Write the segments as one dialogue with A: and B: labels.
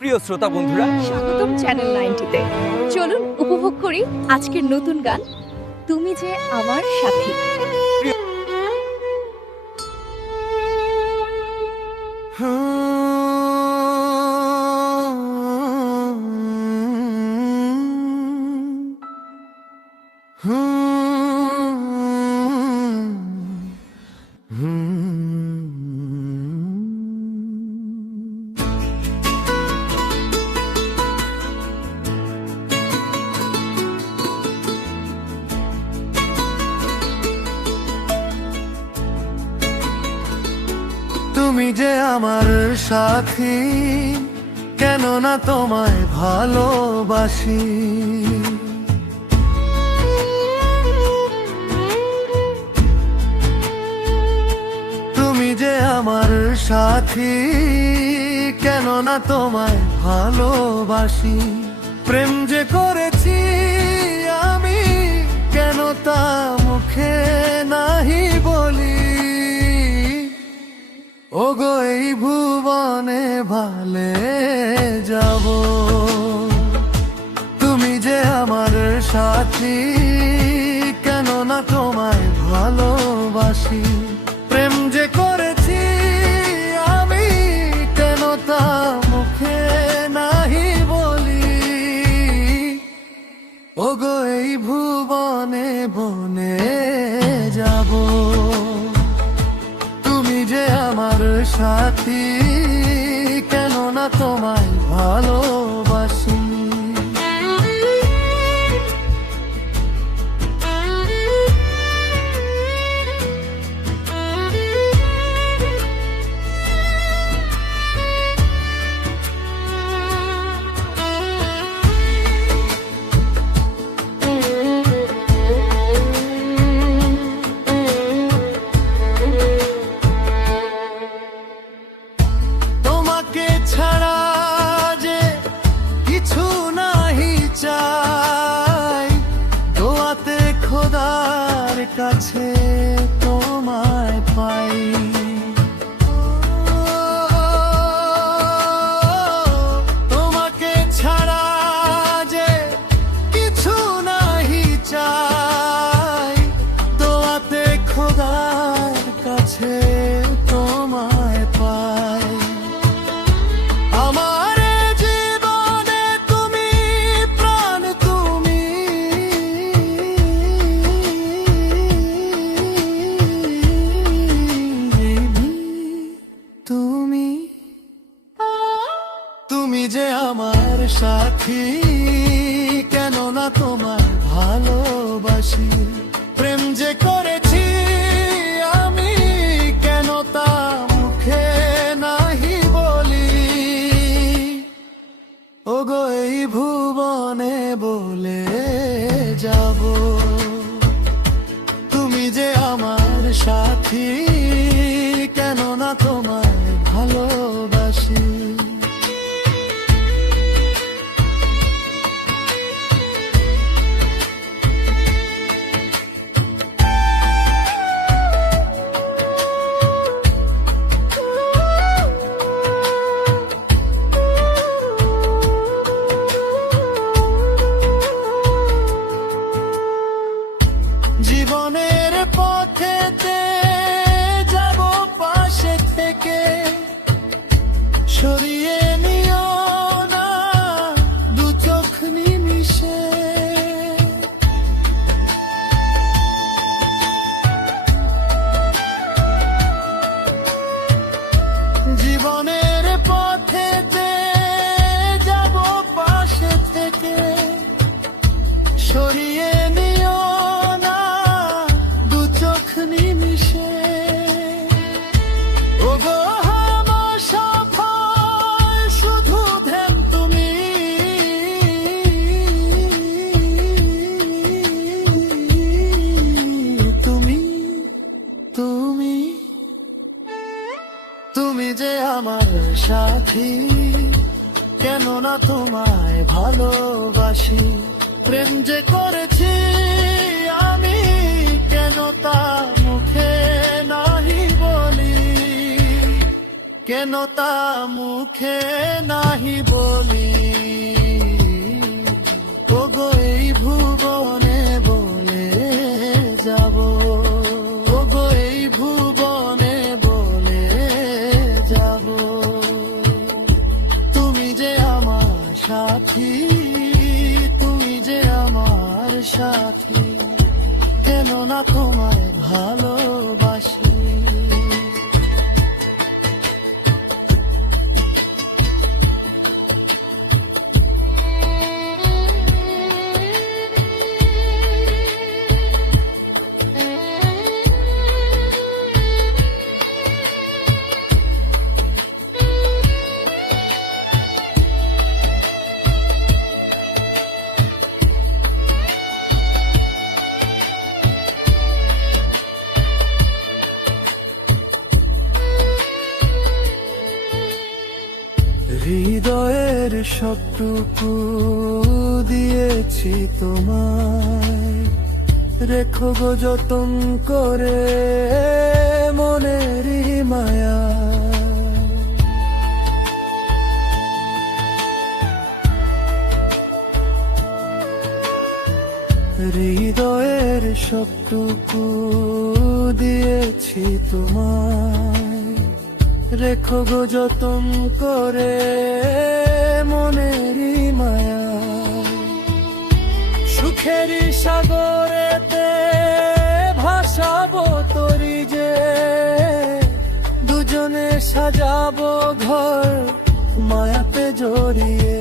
A: প্রিয় শ্রোতা বন্ধুরা
B: স্বাগতম চ্যানেল নাইনটিতে চলুন উপভোগ করি আজকের নতুন গান তুমি যে আমার সাথী
C: তুমি যে আমার সাথী কেন না তোমায় ভালোবাসি। তুমি যে আমার সাথী কেন না তোমায় ভালোবাসি। প্রেম যে করেছি আমি, কেন তা মুখে নাহি বলি? ভুবনে ভালে যাব। তুমি যে আমার সাথী কেন না তোমায় ভালোবাসি। সাথী কেন না তোমায় ভালোবাসি কাছে তুমি যে আমার সাথী কেন না তোমার ভালোবাসি। চোখ নিমিশে শুধু ধ্যান তুমি। তুমি তুমি তুমি যে আমার সাথী কেন না তোমায় ভালোবাসি। প্রেম যে করেছি কেন তা মুখে নাহি বলি। ওগো, এই ভুবনে বলে যাব। ওগো, এই ভুবনে বলে যাব। তুমি যে আমার সাথী, তুমি যে আমার সাথী কেন না তোমায় ভালোবাসি হৃদয়ের সবটুকু দিয়েছি তোমায়। রেখো গো যতন করে মনেরই মায়া। হৃদয়ের সবটুকু দিয়েছি তোমায়। রেখো গো যতন করে মনেরই মায়া। সুখের সাগরেতে ভাসাবো তরি যে দুজনে সাজাবো ঘর মায়াতে জড়িয়ে।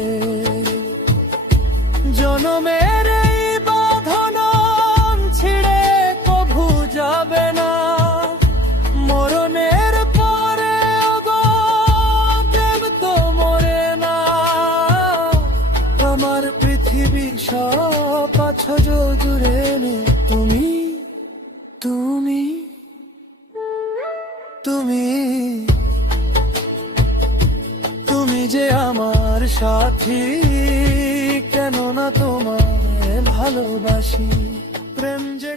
C: জনমের সব আছো জুড়ে তুমি তুমি তুমি যে আমার সাথী কেন না তোমার ভালোবাসি। প্রেম যে